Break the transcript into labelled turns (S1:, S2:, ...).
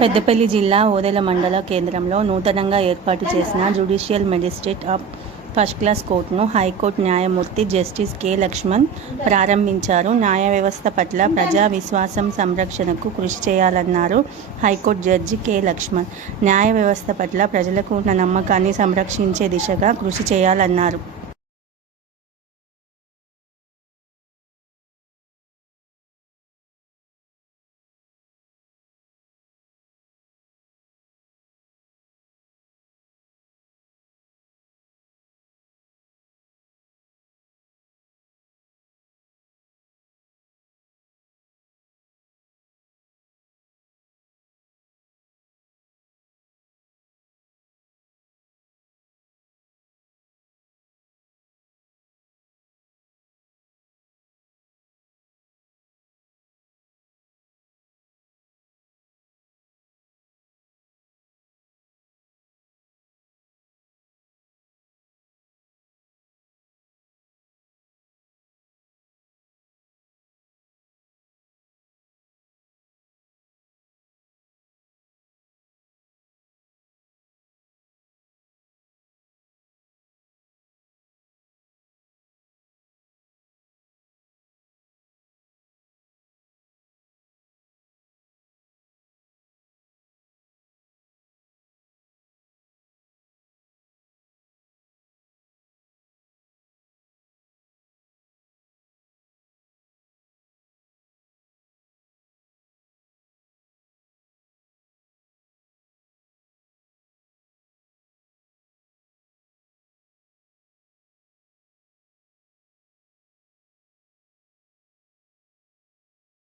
S1: పెద్దపల్లి జిల్లా ఓదెల మండల కేంద్రంలో నూతనంగా ఏర్పాటు చేసిన judicial magistrate of first class కోర్టును హైకోర్టు న్యాయమూర్తి జస్టిస్ కె. లక్ష్మణ్ ప్రారంభించారు. న్యాయ వ్యవస్థ పట్ల ప్రజా విశ్వాసం సంరక్షణకు కృషి చేయాలన్నారు హైకోర్టు జడ్జి కె. లక్ష్మణ్. న్యాయ వ్యవస్థ పట్ల ప్రజలకు ఉన్న నమ్మకాన్ని సంరక్షించే దిశగా కృషి చేయాలన్నారు.